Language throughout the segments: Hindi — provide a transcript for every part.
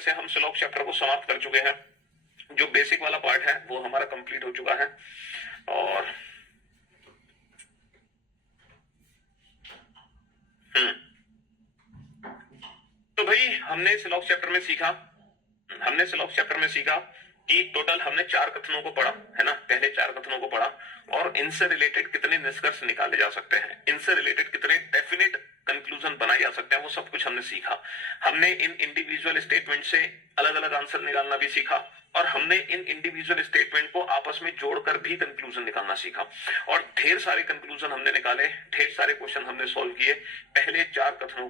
से हम सिलॉक्स चैप्टर को समाप्त कर चुके हैं। जो बेसिक वाला पार्ट है वो हमारा कंप्लीट हो चुका है। और तो भाई हमने सिलॉक्स चैप्टर में सीखा कि टोटल हमने 4 कथनों को पढ़ा है ना, पहले 4 कथनों को पढ़ा और इनसे रिलेटेड कितने निष्कर्ष निकाले जा सकते हैं, इनसे रिलेटेड कितने डेफिनेट कंक्लूजन बनाए जा सकते हैं, वो सब कुछ हमने सीखा। हमने इन इंडिविजुअल स्टेटमेंट से अलग अलग आंसर निकालना भी सीखा और हमने इन इंडिविजुअल स्टेटमेंट को आपस में जोड़कर भी कंक्लूजन निकालना सीखा और ढेर सारे कंक्लूजन हमने निकाले, ढेर सारे क्वेश्चन हमने सॉल्व किए पहले 4 कथनों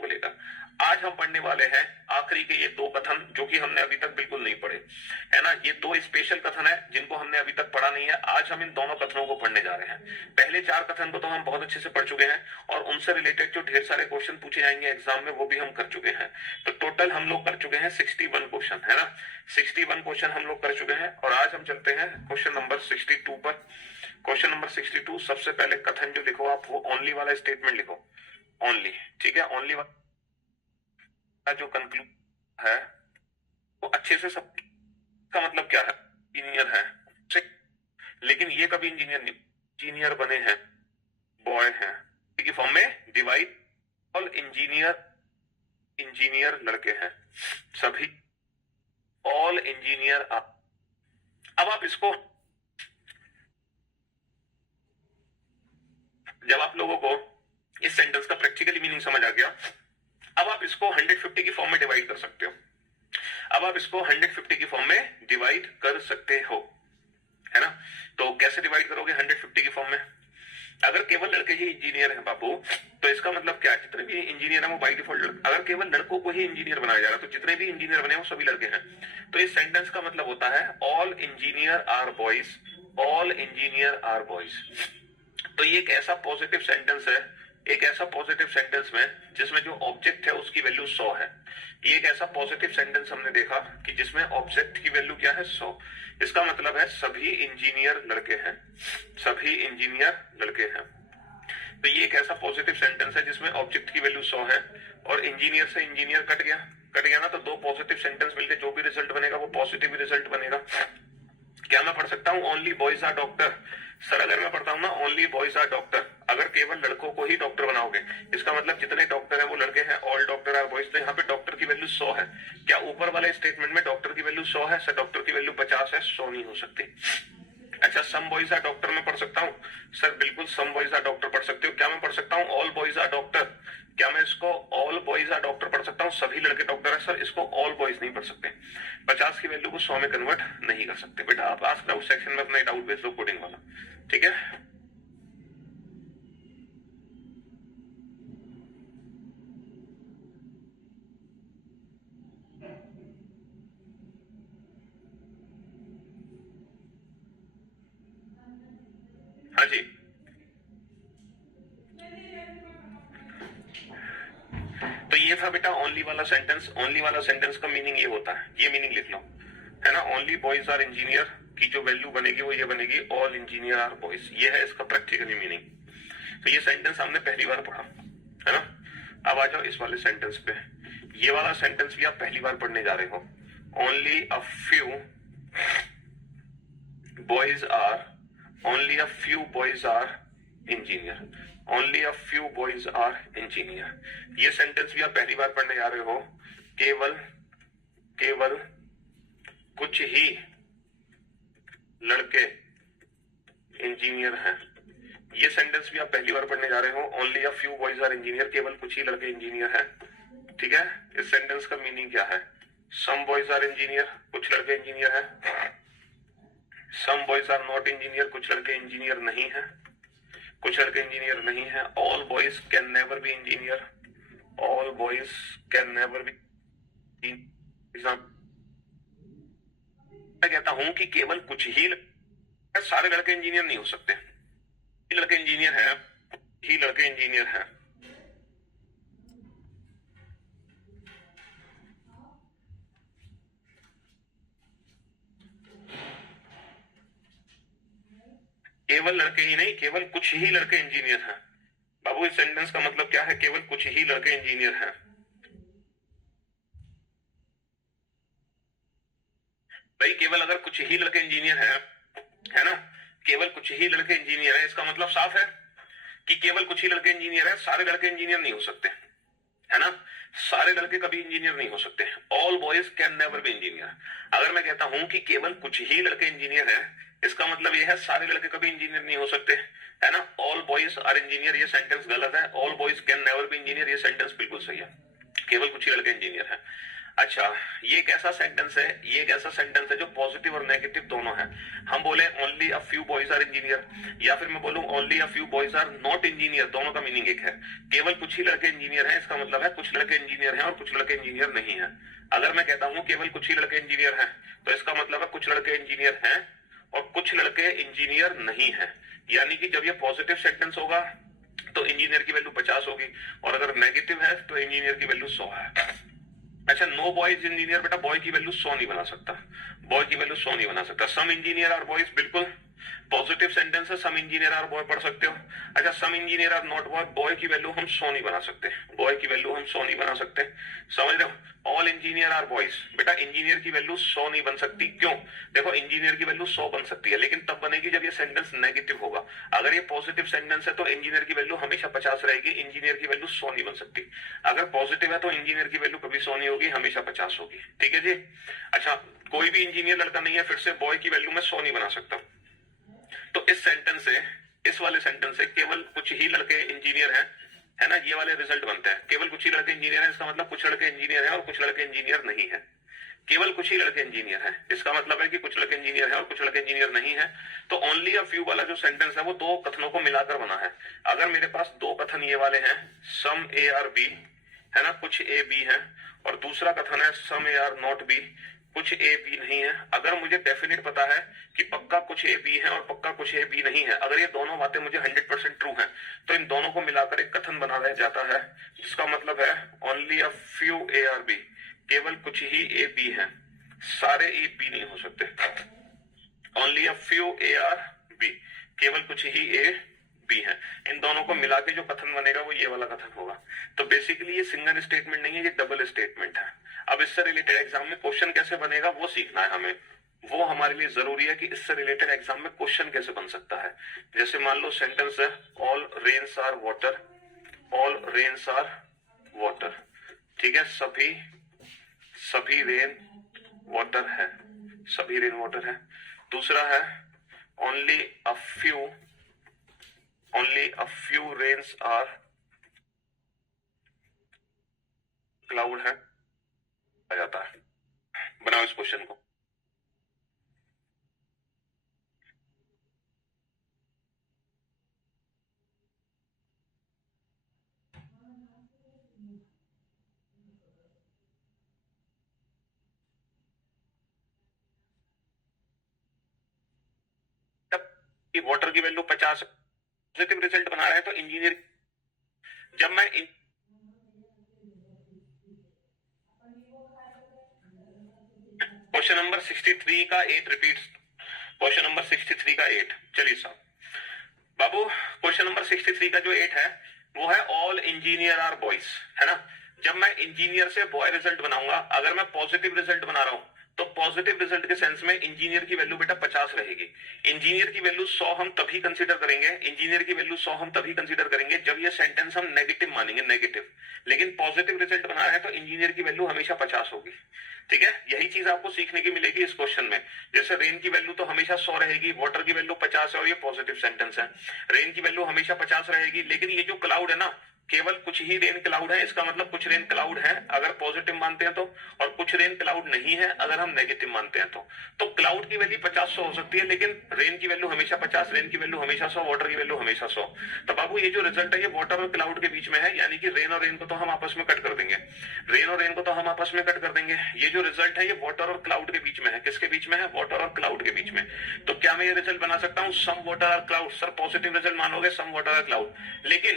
को लेकर। आज हम पढ़ने वाले हैं आखिरी के ये 2 कथन जो कि हमने अभी तक बिल्कुल नहीं पढ़े, है ना। ये 2 स्पेशल कथन है जिनको हमने अभी तक पढ़ा नहीं है। आज हम इन दोनों कथनों को पढ़ने जा रहे हैं। पहले 4 कथन को तो हम बहुत अच्छे से पढ़ चुके हैं और उनसे रिलेटेड जो ढेर सारे क्वेश्चन पूछे जाएंगे एग्जाम में वो भी हम कर चुके हैं। तो टोटल हम लोग कर चुके हैं 61 क्वेश्चन, है ना। 61 क्वेश्चन हम लोग कर चुके हैं और आज हम चलते हैं क्वेश्चन नंबर 62 पर। क्वेश्चन नंबर 62, सबसे पहले कथन जो लिखो आप वो ओनली वाला स्टेटमेंट लिखो, ओनली, ठीक है। ओनली वाला जो कंक्लूड है वो अच्छे से सब का मतलब क्या है, इंजीनियर है, लेकिन ये कभी इंजीनियर बने हैं, बॉय हैं की फॉर्म में डिवाइड, ऑल इंजीनियर लड़के हैं सभी, ऑल इंजीनियर। अब आप इसको, जब आप लोगों को इस सेंटेंस का प्रैक्टिकली मीनिंग समझ आ गया, अब आप इसको 150 की फॉर्म में डिवाइड कर सकते हो। है ना। तो कैसे डिवाइड करोगे 150 की फॉर्म में? अगर केवल लड़के ही इंजीनियर हैं बाबू तो इसका मतलब क्या है, जितने भी इंजीनियर हैं वो बाय डिफॉल्ट, अगर केवल लड़कों को ही इंजीनियर बनाया जा रहा है तो जितने भी इंजीनियर बने वो सभी लड़के हैं। तो इस सेंटेंस का मतलब होता है all engineer are boys, all engineer are boys. तो ये एक ऐसा पॉजिटिव सेंटेंस है, एक ऐसा पॉजिटिव सेंटेंस में जिसमें जो ऑब्जेक्ट है उसकी वैल्यू 100 है। ये एक ऐसा पॉजिटिव सेंटेंस हमने देखा कि जिसमें ऑब्जेक्ट की वैल्यू क्या है, 100। इसका मतलब है सभी इंजीनियर लड़के हैं, सभी इंजीनियर लड़के हैं। तो ये एक ऐसा पॉजिटिव सेंटेंस है जिसमें ऑब्जेक्ट की वैल्यू 100 है और इंजीनियर से इंजीनियर कट गया ना, तो 2 पॉजिटिव सेंटेंस मिलकर जो भी रिजल्ट बनेगा वो पॉजिटिव रिजल्ट बनेगा। क्या मैं पढ़ सकता हूँ only boys are doctor? Sir अगर मैं पढ़ता हूँ ना ओनली बॉयज आर डॉक्टर, अगर केवल लड़कों को ही डॉक्टर बनाओगे इसका मतलब जितने डॉक्टर हैं वो लड़के हैं, ऑल डॉक्टर आर बॉयज। तो यहाँ पे डॉक्टर की वैल्यू 100 है। क्या ऊपर वाले स्टेटमेंट में डॉक्टर की वैल्यू 100 है? सर डॉक्टर की वैल्यू 50 है, 100 नहीं हो सकती। अच्छा, सम बॉयज आर डॉक्टर में पढ़ सकता हूँ? सर बिल्कुल सम बॉयज आर डॉक्टर पढ़ सकते हो। क्या मैं पढ़ सकता हूँ ऑल बॉयज आर डॉक्टर? क्या मैं इसको ऑल बॉयज आर डॉक्टर पढ़ सकता हूँ? सभी लड़के डॉक्टर है। सर इसको ऑल बॉयज नहीं पढ़ सकते, 50 की वैल्यू को 100 में कन्वर्ट नहीं कर सकते। बेटा आप आस्क डाउट सेक्शन में अपना डाउट भेज दो कोडिंग वाला, ठीक है। हाँ जी, तो ये था बेटा ओनली वाला सेंटेंस। ओनली वाला सेंटेंस का मीनिंग ये होता है, ये मीनिंग लिख लो, है ना। ओनली बॉयज आर इंजीनियर की जो वैल्यू बनेगी वो ये बनेगी ऑल इंजीनियर आर बॉयज। ये है इसका प्रैक्टिकली मीनिंग। तो ये सेंटेंस हमने पहली बार पढ़ा, है ना। अब आ जाओ इस वाले सेंटेंस पे। ये वाला सेंटेंस भी आप पहली बार पढ़ने जा रहे हो। Only a few boys are, only a few boys are engineer, only a few boys are engineer. ये सेंटेंस भी आप पहली बार पढ़ने जा रहे हो। केवल कुछ ही लड़के इंजीनियर हैं। ये सेंटेंस भी आप पहली बार पढ़ने जा रहे हो। Only a few boys are engineer, केवल कुछ ही लड़के इंजीनियर हैं, ठीक है। इस सेंटेंस का मीनिंग क्या है? सम बॉयज आर इंजीनियर, कुछ लड़के इंजीनियर हैं। Some boys are not engineer, कुछ लड़के इंजीनियर नहीं है, कुछ लड़के इंजीनियर नहीं है। All boys can never B engineer, all boys can never B. मैं कहता हूं कि केवल कुछ ही सारे लड़के इंजीनियर नहीं हो सकते। लड़के इंजीनियर हैं, ही लड़के इंजीनियर हैं। केवल लड़के ही नहीं, केवल कुछ ही लड़के इंजीनियर हैं। बाबू इस सेंटेंस का मतलब क्या है? केवल कुछ ही लड़के इंजीनियर हैं। भाई केवल अगर कुछ ही लड़के इंजीनियर हैं, है ना, केवल कुछ ही लड़के इंजीनियर हैं, इसका मतलब साफ है कि केवल कुछ ही लड़के इंजीनियर हैं, सारे लड़के इंजीनियर नहीं हो सकते, है ना, सारे लड़के कभी इंजीनियर नहीं हो सकते। All boys can never B engineer. अगर मैं कहता हूं कि केवल कुछ ही लड़के इंजीनियर हैं, इसका मतलब यह है सारे लड़के कभी इंजीनियर नहीं हो सकते, है ना। ऑल बॉयज आर इंजीनियर, ये सेंटेंस गलत है। All boys can never B engineer, ये सेंटेंस बिल्कुल सही है। केवल कुछ ही लड़के इंजीनियर हैं। अच्छा, ये कैसा सेंटेंस है, ये कैसा सेंटेंस है जो पॉजिटिव और नेगेटिव दोनों है। हम बोले only a few boys are engineer, या फिर मैं बोलूं only a few boys are not engineer, दोनों का मीनिंग एक है। केवल कुछ ही लड़के इंजीनियर हैं, इसका मतलब है कुछ लड़के इंजीनियर हैं और कुछ लड़के इंजीनियर नहीं है। अगर मैं कहता हूं केवल कुछ ही लड़के इंजीनियर हैं, तो इसका मतलब है कुछ लड़के इंजीनियर हैं और कुछ लड़के इंजीनियर नहीं है। यानी कि जब ये पॉजिटिव सेंटेंस होगा तो इंजीनियर की वैल्यू 50 होगी, और अगर नेगेटिव है तो इंजीनियर की वैल्यू 100 है। अच्छा, नो बॉयज इंजीनियर, बेटा बॉय की वैल्यू 100 नहीं बना सकता, बॉय की वैल्यू 100 नहीं बना सकता। सम इंजीनियर आर बॉयज, बिल्कुल पॉजिटिव सेंटेंस है, सम इंजीनियर आर बॉय पढ़ सकते हो। अच्छा, some engineer are not boy, boy की वैल्यू हम 100 नहीं बना सकते, बॉय की वैल्यू हम 100 नहीं बना सकते, समझ रहे हो। ऑल इंजीनियर आर बॉयज, बेटा इंजीनियर की वैल्यू 100 नहीं बन सकती। क्यों? देखो इंजीनियर की वैल्यू 100 बन सकती है, लेकिन तब बनेगी जब ये सेंटेंस नेगेटिव होगा। अगर ये पॉजिटिव सेंटेंस है तो इंजीनियर की वैल्यू हमेशा 50 रहेगी, इंजीनियर की वैल्यू 100 नहीं बन सकती। अगर पॉजिटिव है तो इंजीनियर की वैल्यू कभी 100 नहीं होगी, हमेशा 50 होगी। ठीक है जी। अच्छा, कोई भी इंजीनियर लड़का नहीं है, फिर से बॉय की वैल्यू में 100 नहीं बना सकता। तो इस सेंटेंस से, इस वाले सेंटेंस से केवल कुछ ही लड़के इंजीनियर हैं, है ना, ये वाले रिजल्ट बनते हैं। केवल कुछ ही लड़के इंजीनियर हैं, इसका मतलब कुछ लड़के इंजीनियर हैं और कुछ लड़के इंजीनियर नहीं है। केवल कुछ ही लड़के इंजीनियर हैं, इसका मतलब है कि कुछ लड़के इंजीनियर हैं और कुछ लड़के इंजीनियर नहीं है। तो ओनली अ फ्यू वाला जो सेंटेंस है वो दो कथनों को मिलाकर बना है। अगर मेरे पास दो कथन ये वाले हैं, सम ए आर बी, है ना, कुछ ए बी है, और दूसरा कथन है सम ए आर नॉट बी, कुछ ए बी नहीं है। अगर मुझे डेफिनेट पता है कि पक्का कुछ ए बी है और पक्का कुछ ए बी नहीं है, अगर ये दोनों बातें मुझे 100% ट्रू हैं, तो इन दोनों को मिलाकर एक कथन बना रह जाता है, जिसका मतलब है only a few A are B, केवल कुछ ही ए बी है, सारे ए बी नहीं हो सकते। Only a few A are B, केवल कुछ ही ए बी है। इन दोनों को मिला के जो कथन बनेगा वो ये वाला कथन होगा। तो बेसिकली ये सिंगल स्टेटमेंट नहीं है, ये डबल स्टेटमेंट है। अब इससे रिलेटेड एग्जाम में क्वेश्चन कैसे बनेगा वो सीखना है हमें, वो हमारे लिए जरूरी है कि इससे रिलेटेड एग्जाम में क्वेश्चन कैसे बन सकता है। जैसे मान लो सेंटेंस है all rains are water, all rains are water, ठीक है, सभी रेन वाटर है, सभी रेन वाटर है। दूसरा है only a few rains are cloud है, आ जाता है। बनाओ इस क्वेश्चन को। वाटर की वैल्यू 50, पॉजिटिव रिजल्ट बना रहे हैं तो इंजीनियर, जब मैं क्वेश्चन नंबर 63 का 8 रिपीट, क्वेश्चन नंबर 63 का 8, चलिए साहब बाबू, क्वेश्चन नंबर 63 का जो 8 है वो है ऑल इंजीनियर आर बॉयज, है ना। जब मैं इंजीनियर से बॉय रिजल्ट बनाऊंगा, अगर मैं पॉजिटिव रिजल्ट बना रहा हूं तो पॉजिटिव रिजल्ट के सेंस में इंजीनियर की वैल्यू बेटा 50 रहेगी। इंजीनियर की वैल्यू 100 हम तभी कंसीडर करेंगे, इंजीनियर की वैल्यू 100 हम तभी कंसीडर करेंगे जब ये सेंटेंस हम नेगेटिव मानेंगे, नेगेटिव। लेकिन पॉजिटिव रिजल्ट बना रहे हैं तो इंजीनियर की वैल्यू हमेशा 50 होगी। ठीक है, यही चीज आपको सीखने की मिलेगी इस क्वेश्चन में। जैसे रेन की वैल्यू तो हमेशा 100 रहेगी, वाटर की वैल्यू 50 है और ये पॉजिटिव सेंटेंस है। रेन की वैल्यू हमेशा 50 रहेगी, लेकिन ये जो क्लाउड है ना, केवल कुछ ही रेन क्लाउड है, इसका मतलब कुछ रेन क्लाउड है अगर पॉजिटिव मानते हैं तो, और कुछ रेन क्लाउड नहीं है अगर हम नेगेटिव मानते हैं तो क्लाउड की वैल्यू 50-100 हो सकती है, लेकिन रेन की वैल्यू हमेशा 50, रेन की वैल्यू हमेशा 100, वाटर की वैल्यू हमेशा 100। तो बाबू ये जो रिजल्ट है ये वाटर और क्लाउड के बीच में है, यानी कि रेन और रेन को तो हम आपस में कट कर देंगे, रेन और रेन को तो हम आपस में कट कर देंगे। ये जो रिजल्ट है ये वाटर और क्लाउड के बीच में है। किसके बीच में है? वाटर और क्लाउड के बीच में। तो क्या मैं ये रिजल्ट बना सकता हूँ सम वाटर और क्लाउड? सर पॉजिटिव रिजल्ट मानोगे सम वाटर और क्लाउड, लेकिन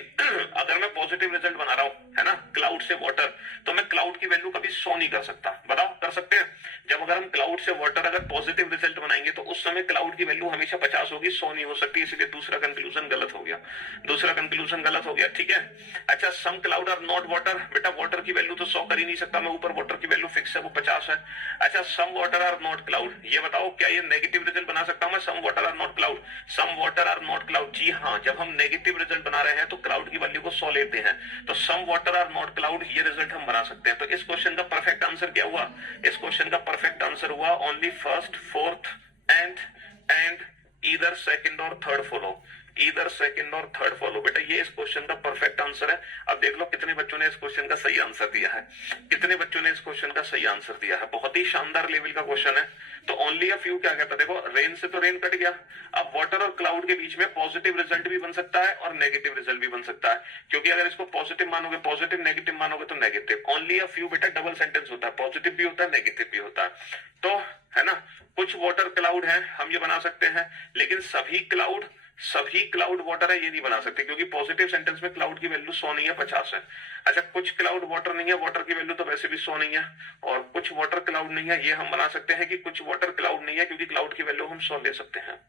अगर मैं पॉजिटिव रिजल्ट बना रहा हूं, है ना, क्लाउड से वाटर, तो मैं क्लाउड की वैल्यू कभी 100 नहीं कर सकता। बताओ कर सकते हैं? जब अगर हम क्लाउड से वाटर अगर पॉजिटिव रिजल्ट बनाएंगे तो उस समय क्लाउड की वैल्यू हमेशा 50 होगी, 100 नहीं हो सकती, इसलिए दूसरा कंक्लूजन गलत हो गया, दूसरा कंक्लूजन गलत हो गया। ठीक है, अच्छा, सम क्लाउड आर नॉट वाटर, बेटा वाटर की वैल्यू तो 100 कर ही नहीं सकता मैं, ऊपर वाटर की वैल्यू फिक्स है, वो 50 है। अच्छा, some water are not cloud, ये बताओ क्या ये नेगेटिव रिजल्ट बना सकता हूं मैं? Some water are not cloud, some water are not cloud, जी हाँ, जब हम नेगेटिव रिजल्ट बना रहे हैं तो क्लाउड की वैल्यू को 100 लेते हैं, तो some water are not cloud ये रिजल्ट हम बना सकते हैं। तो इस क्वेश्चन का परफेक्ट आंसर क्या हुआ? इस क्वेश्चन का परफेक्ट आंसर हुआ only first, fourth and either second और थर्ड फॉलो, ईदर सेकंड और थर्ड फॉलो। बेटा ये इस क्वेश्चन का परफेक्ट आंसर है। अब देख लो कितने बच्चों ने इस क्वेश्चन का सही आंसर दिया है, कितने बच्चों ने इस क्वेश्चन का सही आंसर दिया है। बहुत ही शानदार लेवल का क्वेश्चन है। तो ओनली अ फ्यू क्या कहता है, देखो रेन से तो रेन कट गया, अब वाटर और क्लाउड के बीच में पॉजिटिव रिजल्ट भी बन सकता है और नेगेटिव रिजल्ट भी बन सकता है, क्योंकि अगर इसको पॉजिटिव मानोगे पॉजिटिव, नेगेटिव मानोगे तो नेगेटिव। ओनली अ फ्यू बेटा डबल सेंटेंस होता है, पॉजिटिव भी होता है नेगेटिव भी होता है, तो है ना, कुछ वाटर क्लाउड है हम ये बना सकते हैं, लेकिन सभी क्लाउड वाटर है ये नहीं बना सकते, क्योंकि पॉजिटिव सेंटेंस में क्लाउड की वैल्यू 100 नहीं है, 50 है। अच्छा, कुछ क्लाउड वाटर नहीं है, वाटर की वैल्यू तो वैसे भी 100 नहीं है, और कुछ वाटर क्लाउड नहीं है, ये हम बना सकते हैं कि कुछ वाटर क्लाउड नहीं है, क्योंकि क्लाउड की वैल्यू हम 100 ले सकते हैं।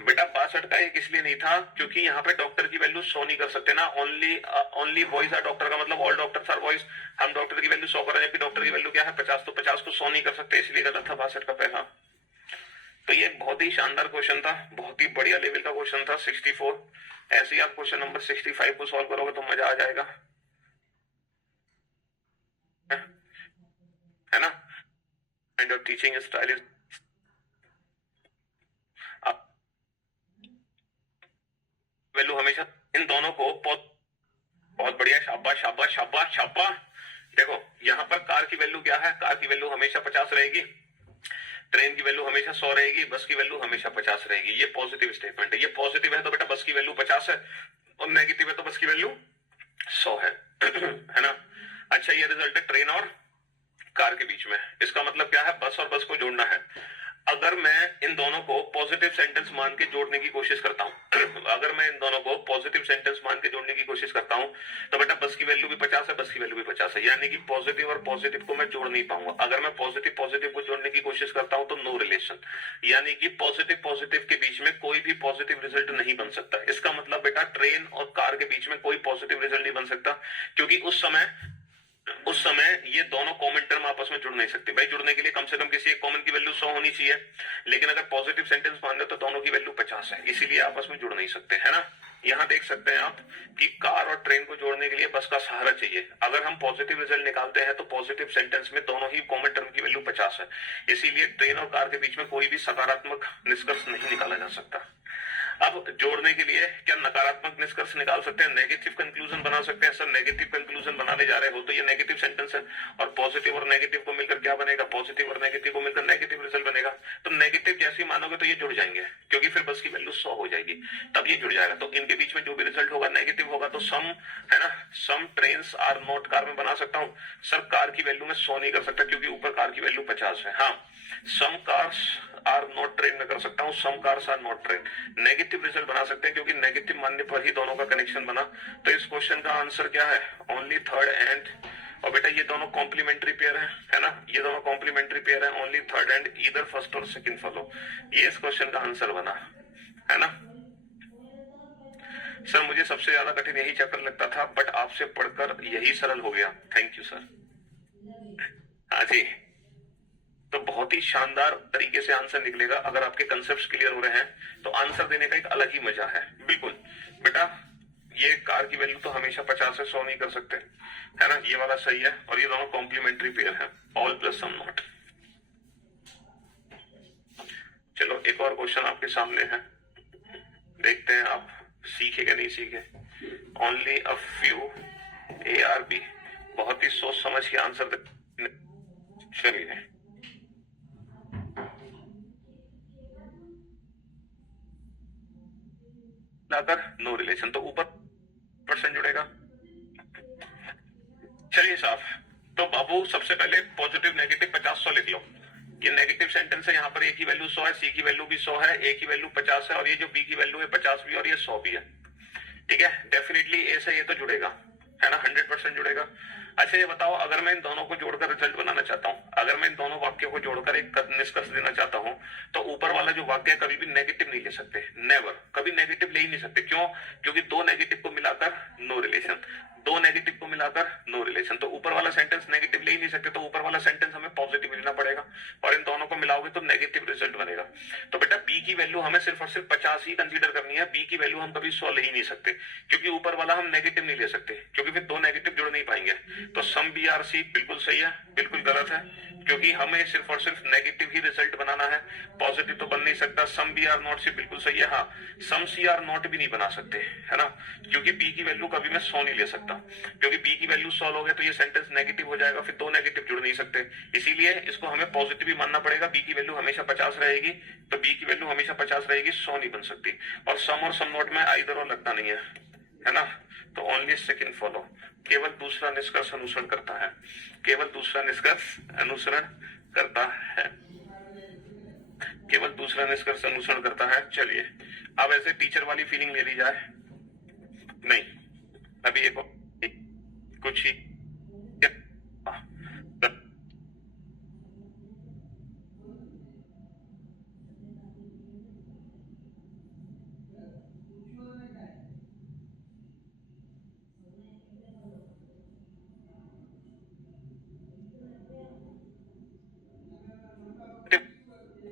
बेटा 62 का एक इसलिए नहीं था क्योंकि यहाँ पे डॉक्टर की वैल्यू 100 नहीं कर सकते ना, ओनली बॉयज आर डॉक्टर का मतलब ऑल डॉक्टर्स आर बॉयज, हम डॉक्टर की वैल्यू 100 कर रहे हैं, जबकि डॉक्टर की वैल्यू क्या है 50, तो 50 को 100 नहीं कर सकते, इसलिए गलत था 62 का पहला। तो ये बहुत ही शानदार क्वेश्चन था, बहुत ही बढ़िया लेवल का क्वेश्चन था 64। ऐसे ही आप क्वेश्चन नंबर 65 को सॉल्व करोगे तो मजा आ जाएगा, है ना। And your teaching style is, value हमेशा इन दोनों को बहुत बढ़िया, शाबाश शाबाश शाबाश शाबाश। देखो यहाँ पर कार की वैल्यू क्या है, कार की वैल्यू हमेशा 50 रहेगी, ट्रेन की वैल्यू हमेशा 100 रहेगी, बस की वैल्यू हमेशा 50 रहेगी। ये पॉजिटिव स्टेटमेंट है, ये पॉजिटिव है तो बेटा बस की वैल्यू 50 है, और नेगेटिव है तो बस की वैल्यू 100 है है ना। अच्छा, ये रिजल्ट है ट्रेन और कार के बीच में, इसका मतलब क्या है, बस और बस को जोड़ना है। अगर मैं इन दोनों को पॉजिटिव सेंटेंस मान के जोड़ने की कोशिश करता हूं अगर मैं इन दोनों को पॉजिटिव सेंटेंस मान के जोड़ने की कोशिश करता हूं तो बेटा बस की वैल्यू भी 50 है, बस की वैल्यू भी 50 है, यानी कि पॉजिटिव और पॉजिटिव को मैं जोड़ नहीं पाऊंगा। अगर मैं पॉजिटिव पॉजिटिव को जोड़ने की कोशिश करता हूं तो नो रिलेशन, यानी कि पॉजिटिव पॉजिटिव के बीच में कोई भी पॉजिटिव रिजल्ट नहीं बन सकता। इसका मतलब बेटा ट्रेन और कार के बीच में कोई पॉजिटिव रिजल्ट नहीं बन सकता, क्योंकि उस समय ये दोनों कॉमन टर्म आपस में जुड़ नहीं सकते। भाई जुड़ने के लिए कम से कम किसी एक कॉमन की वैल्यू 100 होनी चाहिए, लेकिन अगर पॉजिटिव सेंटेंस मान ले तो दोनों की वैल्यू 50 है, इसीलिए आपस में जुड़ नहीं सकते, है ना। यहाँ देख सकते हैं आप कि कार और ट्रेन को जोड़ने के लिए बस का सहारा चाहिए। अगर हम पॉजिटिव रिजल्ट निकालते हैं तो पॉजिटिव सेंटेंस में दोनों ही कॉमन टर्म की वैल्यू 50 है, इसीलिए ट्रेन और कार के बीच में कोई भी सकारात्मक निष्कर्ष नहीं निकाला जा सकता। अब जोड़ने के लिए क्या नकारात्मक निष्कर्ष निकाल सकते हैं, नेगेटिव कंक्लूजन बना सकते हैं। सर नेगेटिव कंक्लूजन बनाने जा रहे हो तो ये नेगेटिव सेंटेंस है, और पॉजिटिव और नेगेटिव को मिलकर क्या बनेगा, पॉजिटिव और नेगेटिव को मिलकर नेगेटिव रिजल्ट बनेगा। तो नेगेटिव जैसे ही मानोगे तो ये जुड़ जाएंगे, क्योंकि फिर बस की वैल्यू 100 हो जाएगी, तब ये जुड़ जाएगा। तो इनके बीच में जो भी रिजल्ट होगा नेगेटिव होगा, तो सम, है ना, सम ट्रेन्स आर नॉट कार में बना सकता हूं। सर कार की वैल्यू में 100 नहीं कर सकता, क्योंकि ऊपर कार की वैल्यू 50 है। हाँ, some cars are not train में कर सकता हूं, some cars are not train. Negative result बना सकते हैं, क्योंकि नेगेटिव मानने पर ही दोनों का कनेक्शन बना। तो इस क्वेश्चन का आंसर क्या है, ओनली थर्ड एंड, और बेटा ये दोनों कॉम्प्लीमेंट्री पेयर है ना, ये दोनों कॉम्प्लीमेंट्री पेयर है, only third and either first और सेकंड फॉलो, ये इस क्वेश्चन का आंसर बना, है ना। सर मुझे सबसे ज्यादा कठिन यही चैप्टर लगता था, बट आपसे पढ़कर यही सरल हो गया, थैंक यू सर। हाँ जी, तो बहुत ही शानदार तरीके से आंसर निकलेगा अगर आपके कंसेप्ट्स क्लियर हो रहे हैं, तो आंसर देने का एक अलग ही मजा है। बिल्कुल बेटा, ये कार की वैल्यू तो हमेशा 50 से 100 नहीं कर सकते, है ना, ये वाला सही है, और ये दोनों कॉम्प्लीमेंट्री पेयर है, ऑल प्लस सम नॉट। चलो एक और क्वेश्चन आपके सामने है, देखते हैं आप सीखे क्या नहीं सीखे। ओनली अ फ्यू ARB, बहुत ही सोच समझ के आंसर दे। चलिए लाकर नो रिलेशन, तो ऊपर परसेंट जुड़ेगा। चलिए साहब, तो बाबू सबसे पहले पॉजिटिव नेगेटिव 50-100 लिख लो, कि नेगेटिव सेंटेंस है, यहाँ पर ए की वैल्यू 100 है, सी की वैल्यू भी 100 है, ए की वैल्यू 50 है और ये जो बी की वैल्यू है 50 भी और ये 100 भी है। ठीक है, डेफिनेटली ए से ये तो जुड़ेगा, है ना, 100% जुड़ेगा। अच्छा ये बताओ, अगर मैं इन दोनों को जोड़कर रिजल्ट बनाना चाहता हूं, अगर मैं इन दोनों वाक्यों को जोड़कर एक निष्कर्ष देना चाहता हूं, तो ऊपर वाला जो वाक्य है कभी भी नेगेटिव नहीं ले सकते, नेवर, कभी नेगेटिव ले ही नहीं सकते। क्यों? क्योंकि दो नेगेटिव को मिलाकर नो रिलेशन, दो नेगेटिव को मिलाकर नो रिलेशन, तो ऊपर वाला सेंटेंस नेगेटिव ले ही नहीं सकते, तो ऊपर वाला सेंटेंस हमें पॉजिटिव लेना पड़ेगा और इन दोनों को मिलाओगे तो नेगेटिव रिजल्ट बनेगा। तो बेटा बी की वैल्यू हमें सिर्फ और सिर्फ 50 ही कंसीडर करनी है, बी की वैल्यू हम कभी 100 ले ही नहीं सकते, क्योंकि ऊपर वाला हम नेगेटिव नहीं ले सकते, क्योंकि फिर दो नेगेटिव जुड़ नहीं पाएंगे। तो सम बी आर सी बिल्कुल सही है, बिल्कुल गलत है, क्योंकि हमें सिर्फ और सिर्फ नेगेटिव ही रिजल्ट बनाना है, पॉजिटिव तो बन नहीं सकता। सम बी आर नॉट सी बिल्कुल सही है, हाँ सम सी आर नॉट भी नहीं बना सकते, है ना, क्योंकि बी की वैल्यू कभी मैं 100 नहीं ले सकता, क्योंकि बी की वैल्यू 100 लोगे तो ये सेंटेंस नेगेटिव हो जाएगा, फिर दो नेगेटिव जुड़ नहीं सकते, इसीलिए इसको हमें पॉजिटिव ही मानना पड़ेगा। बी की वैल्यू हमेशा 50 रहेगी, तो बी की वैल्यू हमेशा 50 रहेगी, 100 नहीं बन सकती। और सम नॉट में आइदर और लगता नहीं है ना, तो ओनली सेकंड फॉलो, केवल दूसरा निष्कर्ष अनुसरण करता है, केवल दूसरा निष्कर्ष अनुसरण करता है, केवल दूसरा निष्कर्ष अनुसरण करता है। चलिए अब ऐसे टीचर वाली फीलिंग ले ली जाए, नहीं अभी एक कुछ ही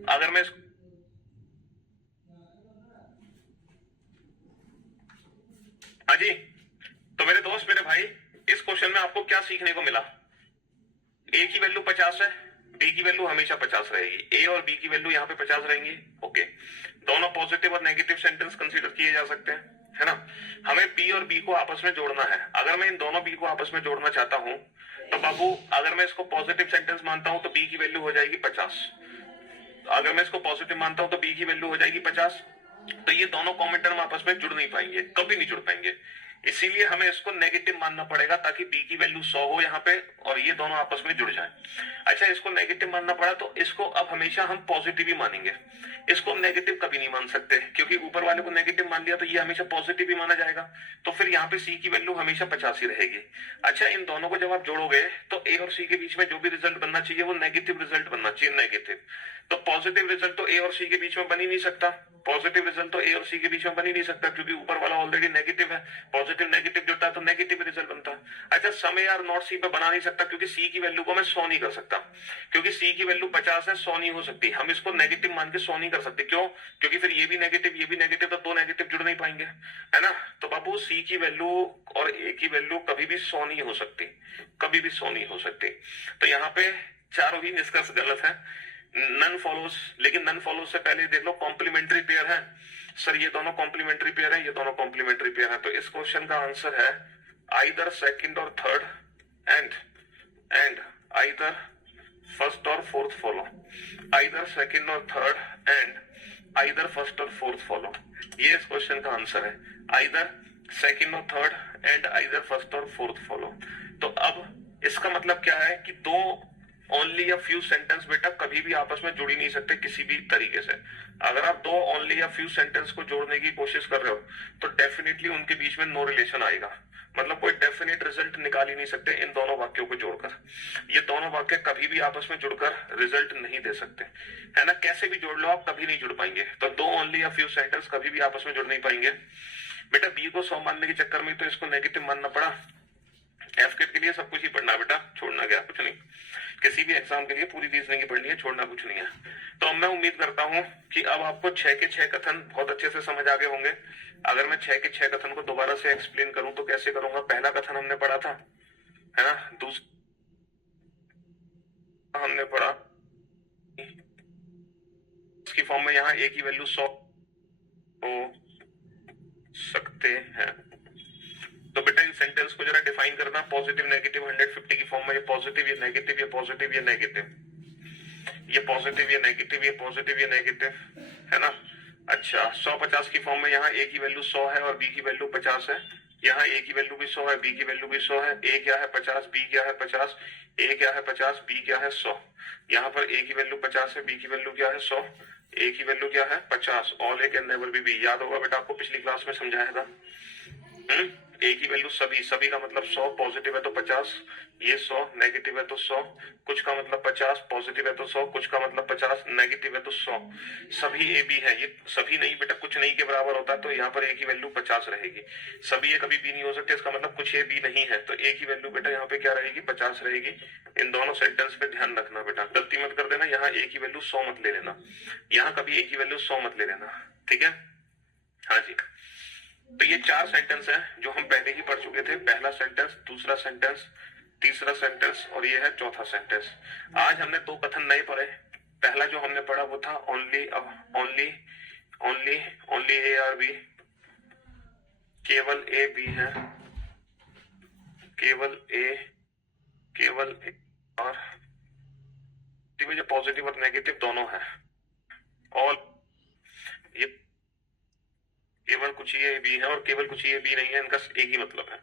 अगर मैं अजी, तो मेरे दोस्त मेरे भाई, इस क्वेश्चन में आपको क्या सीखने को मिला? ए की वैल्यू 50 है, बी की वैल्यू हमेशा 50 रहेगी, ए और बी की वैल्यू यहाँ पे 50 रहेंगी। ओके, दोनों पॉजिटिव और नेगेटिव सेंटेंस कंसीडर किए जा सकते हैं, है ना। हमें पी और बी को आपस में जोड़ना है। अगर मैं इन दोनों बी को आपस में जोड़ना चाहता हूं तो बाबू, अगर मैं इसको पॉजिटिव सेंटेंस मानता हूं तो बी की वैल्यू हो जाएगी 50, अगर मैं इसको पॉजिटिव मानता हूं तो बी की वैल्यू हो जाएगी 50। तो ये दोनों कॉमन टर्म आपस में जुड़ नहीं पाएंगे, कभी नहीं जुड़ पाएंगे, इसीलिए हमें इसको नेगेटिव मानना पड़ेगा ताकि बी की वैल्यू 100 हो यहाँ पे और ये दोनों आपस में जुड़ जाएं। अच्छा, इसको नेगेटिव मानना पड़ा तो इसको अब हमेशा हम पॉजिटिव ही मानेंगे, इसको हम नेगेटिव कभी नहीं मान सकते, क्योंकि ऊपर वाले को नेगेटिव मान लिया तो ये हमेशा पॉजिटिव ही माना जाएगा, तो फिर यहाँ पे सी की वैल्यू हमेशा 50 ही रहेगी। अच्छा, इन दोनों को जब आप जोड़ोगे तो ए और सी के बीच में जो भी रिजल्ट बनना चाहिए वो नेगेटिव रिजल्ट बनना चाहिए, नेगेटिव। तो पॉजिटिव रिजल्ट तो ए और सी के बीच में बन ही नहीं सकता, पॉजिटिव रिजल्ट तो ए और सी के बीच में बन ही नहीं सकता, क्योंकि ऊपर वाला ऑलरेडी नेगेटिव है, पॉजिटिव नेगेटिव जुड़ता है तो नेगेटिव रिजल्ट बनता है। अच्छा, सम ए आर नॉट सी पे बना नहीं सकता, क्योंकि सी की वैल्यू को मैं 100 नहीं कर सकता, क्योंकि सी की वैल्यू 50 है, 100 नहीं हो सकती, हम इसको नेगेटिव मान के 100 नहीं कर सकते। क्यों? क्योंकि फिर ये भी नेगेटिव तो दो नेगेटिव जुड़ नहीं पाएंगे, है ना। तो बाबू सी की वैल्यू और ए की वैल्यू कभी भी 100 नहीं हो सकती, कभी भी 100 नहीं हो सकती। तो यहाँ पे चारों ही निष्कर्ष गलत है, नन फॉलोज। लेकिन नन फॉलोज से पहले देख लो, कॉम्प्लीमेंट्री पेयर है सर, ये दोनों कॉम्प्लीमेंट्री पेयर है, ये दोनों कॉम्प्लीमेंट्री पेयर है, तो इस क्वेश्चन का आंसर है आइदर सेकंड और थर्ड एंड आइदर फर्स्ट और फोर्थ फॉलो, आइदर सेकंड और थर्ड एंड आइदर फर्स्ट और फोर्थ फॉलो, ये इस क्वेश्चन का आंसर है, आइदर सेकंड और थर्ड एंड आइदर फर्स्ट और फोर्थ फॉलो। तो अब इसका मतलब क्या है कि दो ओनली या फ्यू सेंटेंस बेटा कभी भी आपस में जुड़ ही नहीं सकते किसी भी तरीके से। अगर आप दो ओनली या फ्यू सेंटेंस को जोड़ने की कोशिश कर रहे हो तो डेफिनेटली उनके बीच में नो रिलेशन आएगा, मतलब कोई डेफिनेट रिजल्ट निकाल ही नहीं सकते इन दोनों वाक्यों को जोड़कर। ये दोनों वाक्य कभी भी आपस में जुड़कर रिजल्ट नहीं दे सकते, है ना, कैसे भी जोड़ लो आप कभी नहीं जुड़ पाएंगे। तो दो ओनली या फ्यू सेंटेंस कभी भी आपस में जुड़ नहीं पाएंगे। बेटा बी को 100 मानने के चक्कर में तो इसको नेगेटिव मानना पड़ा। एफकेट के लिए सब कुछ ही पढ़ना बेटा, छोड़ना क्या कुछ नहीं, किसी भी एग्जाम के लिए पूरी रीजनिंग ही पढ़नी है, छोड़ना कुछ नहीं है। तो मैं उम्मीद करता हूं कि अब आपको 6 के 6 कथन बहुत अच्छे से समझ आ गए होंगे। अगर मैं 6 के 6 कथन को दोबारा से एक्सप्लेन करूं तो कैसे करूंगा? पहला कथन हमने पढ़ा था, है ना, दूसरा हमने पढ़ा इसकी फॉर्म में यहाँ ए की वैल्यू 100 हो सकते हैं। तो बेटा इन सेंटेंस को जरा डिफाइन करना, पॉजिटिव नेगेटिव 150 की फॉर्म में, ये पॉजिटिव ये नेगेटिव, ये पॉजिटिव ये नेगेटिव, ये पॉजिटिव ये नेगेटिव, ये पॉजिटिव ये नेगेटिव, है ना। अच्छा, 150 की फॉर्म में यहाँ ए की वैल्यू 100 है और बी की वैल्यू 50 है, यहाँ a की वैल्यू भी 100 है, b की वैल्यू भी 100 है। a क्या है 50, b क्या है 50, a क्या है 50, b क्या है 100। यहाँ पर a की वैल्यू 50 है, b की वैल्यू क्या है 100, a की वैल्यू क्या है 50। All A can never be B, याद होगा बेटा आपको पिछली क्लास में समझाया था। ए की वैल्यू सभी, सभी का मतलब 100, पॉजिटिव है तो 50, ये 100, नेगेटिव है तो 100, कुछ का मतलब 50, पॉजिटिव है तो 100, कुछ का मतलब 50, नेगेटिव है तो 100। सभी ए बी है, ये सभी नहीं बेटा, कुछ नहीं के बराबर होता है, तो यहाँ पर ए की वैल्यू 50 रहेगी। सभी ए कभी बी नहीं हो सकते, इसका मतलब कुछ ए बी नहीं है, तो ए की वैल्यू बेटा यहाँ पे क्या रहेगी 50 रहेगी। इन दोनों सेंटेंस पे ध्यान रखना बेटा, गलती मत कर देना, यहाँ ए की वैल्यू 100 मत ले लेना, यहाँ कभी ए की वैल्यू 100 मत ले लेना, ठीक है। हाँ जी, तो ये 4 सेंटेंस हैं जो हम पहले ही पढ़ चुके थे। पहला सेंटेंस, दूसरा सेंटेंस, तीसरा सेंटेंस और ये है चौथा सेंटेंस। आज हमने 2 कथन नए पढ़े। पहला जो हमने पढ़ा वो था only only only only A are B, केवल ए बी है, केवल ए और जो पॉजिटिव और नेगेटिव दोनों है। और ये केवल कुछ ये बी है और केवल कुछ ये बी नहीं है, इनका एक ही मतलब है।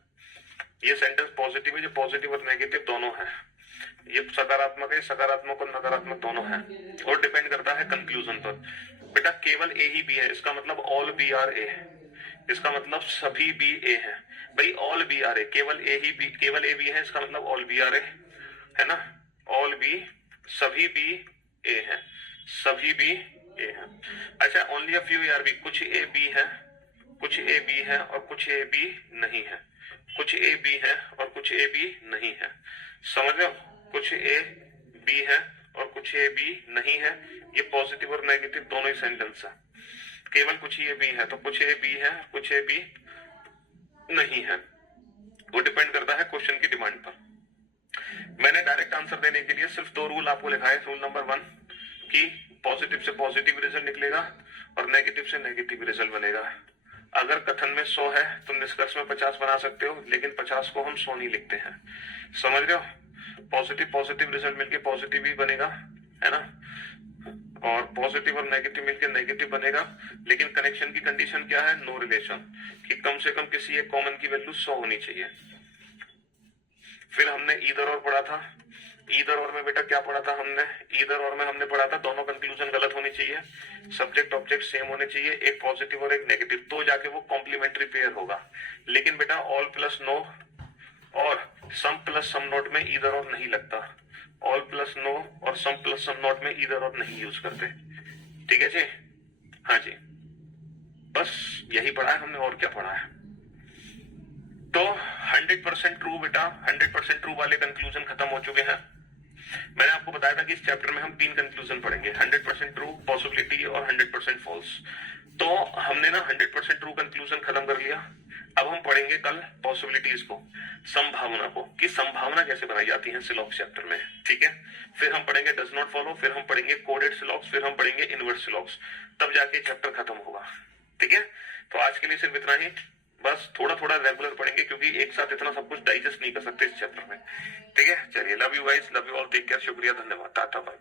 ये सेंटेंस पॉजिटिव है, जो पॉजिटिव और नेगेटिव दोनों है। ये सकारात्मक है, सकारात्मक और नकारात्मक दोनों है, और डिपेंड करता है कंक्लूजन पर। बेटा केवल ए ही बी है, इसका मतलब ऑल बी आर ए, इसका मतलब सभी बी ए है। भाई ऑल बी आर ए, केवल ए ही बी, केवल ए बी है, इसका मतलब ऑल बी आर ए है ना। ऑल बी, सभी बी ए है, सभी बी ए है। अच्छा, only a few A are B, कुछ ए बी है, कुछ ए बी है और कुछ ए बी नहीं है, कुछ ए बी है और कुछ ए बी नहीं है। समझ लो, कुछ ए बी है और कुछ ए बी नहीं है, ये पॉजिटिव और नेगेटिव दोनों ही सेंटेंस है। केवल कुछ ए बी है तो कुछ ए बी है, कुछ ए बी नहीं है, वो डिपेंड करता है क्वेश्चन की डिमांड पर। मैंने डायरेक्ट आंसर देने के लिए सिर्फ 2 रूल आपको लिखा है। रूल नंबर 1 कि पॉजिटिव से पॉजिटिव रिजल्ट निकलेगा और नेगेटिव से नेगेटिव रिजल्ट बनेगा। अगर कथन में 100 है तो निष्कर्ष में 50 बना सकते हो, लेकिन 50 को हम 100 नहीं लिखते हैं। समझ रहे हो, पॉजिटिव पॉजिटिव रिजल्ट मिलके पॉजिटिव ही बनेगा, है ना, और पॉजिटिव और नेगेटिव मिलके नेगेटिव बनेगा। लेकिन कनेक्शन की कंडीशन क्या है, नो रिलेशन, कि कम से कम किसी एक कॉमन की वैल्यू 100 होनी चाहिए। फिर हमने ईदर और पढ़ा था। ईदर और में बेटा क्या पढ़ा था हमने, ईदर और में हमने पढ़ा था दोनों कंक्लूजन गलत होनी चाहिए, सब्जेक्ट ऑब्जेक्ट सेम होने चाहिए, एक पॉजिटिव और एक नेगेटिव, तो जाके वो कॉम्प्लीमेंट्री पेयर होगा। लेकिन बेटा ऑल प्लस नो और सम प्लस सम नोट में ईदर और नहीं लगता, ऑल प्लस नो और सम प्लस सम नोट में ईदर और नहीं यूज करते, ठीक है जी। हाँ जी, बस यही पढ़ा है हमने, और क्या पढ़ा है। तो 100% ट्रू बेटा, 100% ट्रू वाले कंक्लूजन खत्म हो चुके हैं। मैंने आपको बताया था कि इस चैप्टर में हम 3 कंक्लूजन पढ़ेंगे, 100% ट्रू, पॉसिबिलिटी और 100% फॉल्स। तो हमने ना 100% ट्रू कंक्लूजन खत्म कर लिया। अब हम पढ़ेंगे कल पॉसिबिलिटीज को, संभावना को, कि संभावना कैसे बनाई जाती है सिलॉक्स चैप्टर में, ठीक है। फिर हम पढ़ेंगे डज नॉट फॉलो, फिर हम पढ़ेंगे कोडेड सिलॉक्स, फिर हम पढ़ेंगे इनवर्स सिलॉक्स, तब जाके चैप्टर खत्म होगा, ठीक है। तो आज के लिए सिर्फ इतना ही, बस थोड़ा थोड़ा रेगुलर पढ़ेंगे, क्योंकि एक साथ इतना सब कुछ डाइजेस्ट नहीं कर सकते इस चैप्टर में, ठीक है। चलिए, love you guys, love you all, take care, शुक्रिया, धन्यवाद, टाटा बाय।